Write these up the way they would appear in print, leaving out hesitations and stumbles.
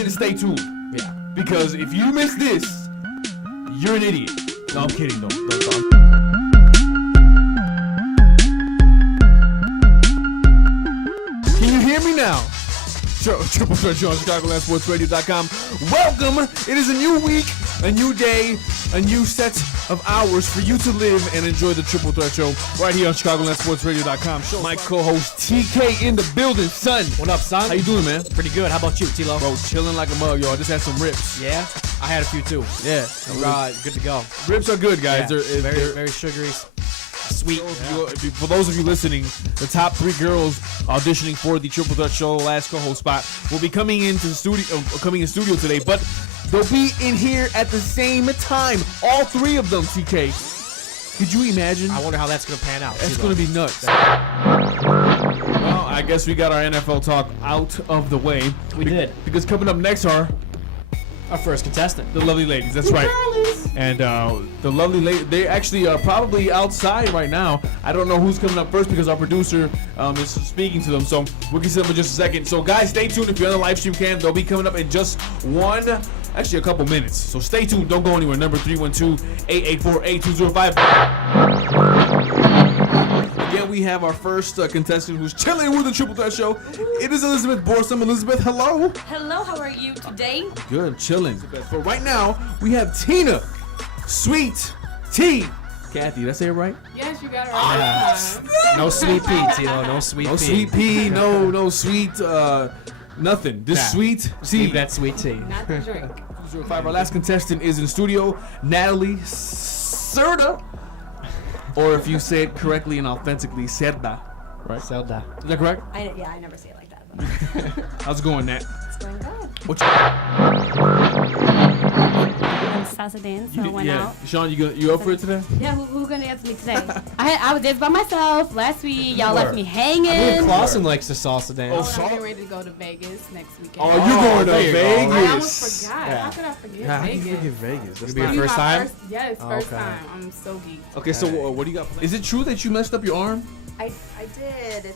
need to stay tuned. Yeah. Because if you miss this, you're an idiot. No, I'm kidding though. Can you hear me now? Triple Threat Show on ChicagolandSportsRadio.com. Welcome. It is a new week, a new day, a new set of hours for you to live and enjoy the Triple Threat Show right here on ChicagolandSportsRadio.com. My co-host TK in the building, son. What up, son? How you doing, man? Pretty good. How about you, Tilo? Bro, chilling like a mug, y'all. Just had some rips. Yeah? I had a few too. Yeah. Good to go. Rips are good, guys. Yeah. They're Very sugary, sweet. For those of you listening, the top 3 girls auditioning for the Triple Threat Show last co-host spot will be coming into the studio, today, but they'll be in here at the same time. All 3 of them, TK. Could you imagine? I wonder how that's gonna pan out. That's Tilo. gonna be nuts. Well, I guess we got our NFL talk out of the way. We did. Because coming up next are Our first contestant. the lovely ladies. That's right. And the lovely lady, they actually are probably outside right now. I don't know who's coming up first because our producer is speaking to them. So we'll get to them in just a second. So guys, stay tuned. If you're on the live stream cam, they'll be coming up in just a couple minutes. So stay tuned. Don't go anywhere. Number 312-884-8205. Again, we have our first contestant who's chilling with the Triple Threat Show. It is Elizabeth Borsum. Elizabeth, hello. Hello, how are you today? Good, chilling. But right now, we have Tina, Sweet Tea. Kathy, did I say it right? Yes, you got it right. No sweet pea, Tilo. No sweet No pea. sweet pea, no sweet, nothing. Just Nah. sweet tea. Leave that sweet tea. Not the drink. 205. Our last contestant is in studio, Natalie Serda. Or if you say it correctly and authentically, Serda. Right? Zelda. Is that correct? I never say it like that. But How's it going, Nat? it's going good. What I'm salsa dance, so I went out. Sean, you up for it today? Yeah, who gonna dance with me today? I was dancing by myself last week. Y'all left me hanging. Clausen likes to salsa dance. I'm getting ready to go to Vegas next weekend. Oh, you're going to there you go. Vegas. I almost forgot. Yeah. How could I forget Yeah, Vegas? Vegas. It'll be your first time? Yes, Oh, first okay. time. I'm so geeked. Okay, so what do you got? Is it true that you messed up your arm? I did.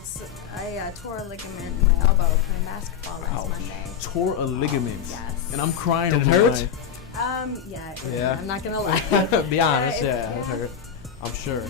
I tore a ligament in my elbow playing basketball last Monday. Tore a ligament. Yes. And I'm crying. Did it over hurt? Yeah. Yeah. I'm not gonna lie. Be honest, It's- yeah, it hurt. I'm sure.